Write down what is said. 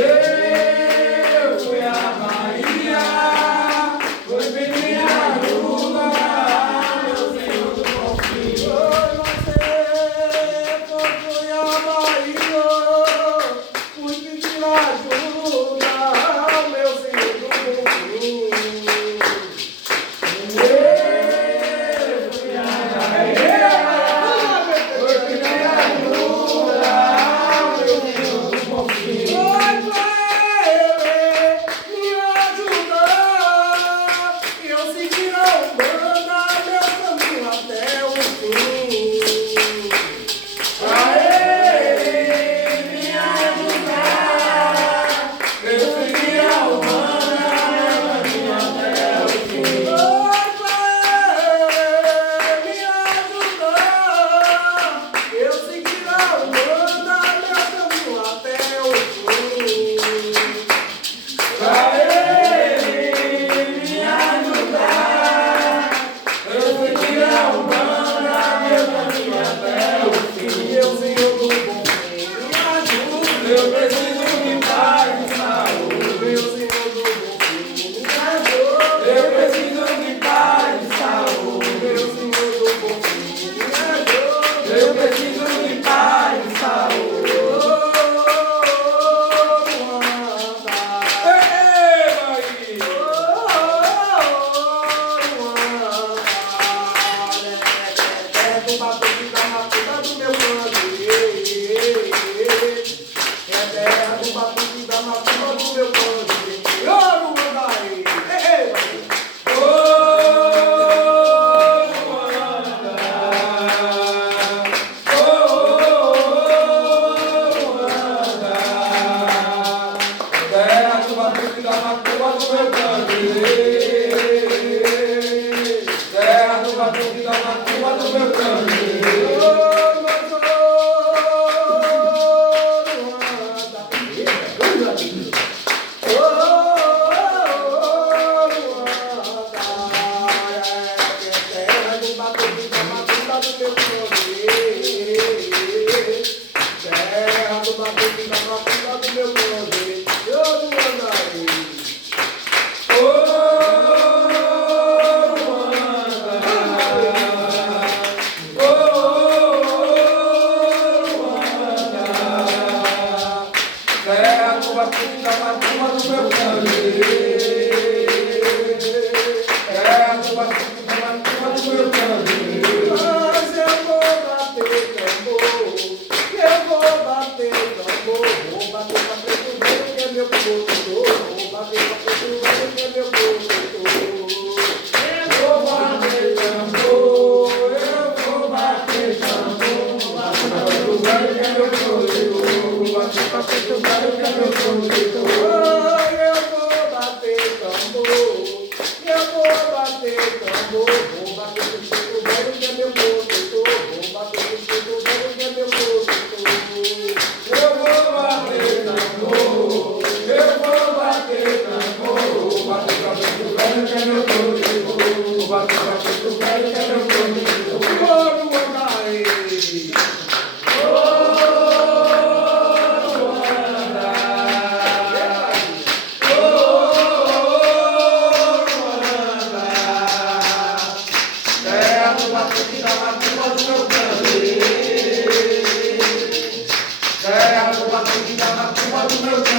Eu fui à Bahia, foi pedir ajuda, meu Senhor do Bom Fim. Você foi à Bahia, fui pedir ajuda, meu Senhor do Bom Fim. Eu preciso de paz e saúde, Meu Senhor do Bom Fim, me ajuda. eu preciso de paz e saúde, Meu Senhor do Bom Fim, me ajuda. eu preciso de paz e saúde. Ei, Bahia! Terra do batuque da macumba do meu candeeiro. Terra do batuque da macumba do meu candeeiro. Terra do batuque da macumba do meu candeeiro. Terra do batuque da macumba do meu candeeiro. Mas eu vou bater tambor, vou bater pra preto velho que é meu produtor, vou bater pra preto velho que é meu produtor. Eu vou bater tambor, eu vou bater tambor. Bater pra preto velho que é meu candeeiro. Bater pra preto velho que é meu candeeiro. Eu vou bater tambor, vou bater pro preto velho que é meu produtor, vou bater pro preto velho que é meu produtor. Eu vou bater tambor, eu vou bater tambor. Bater pra preto velho que é meu candeeiro. Bater pra preto velho que é meu candeeiro. Terra do batuque da macumba do meu candeeiro. Terra do batuque da macumba do meu candeeiro.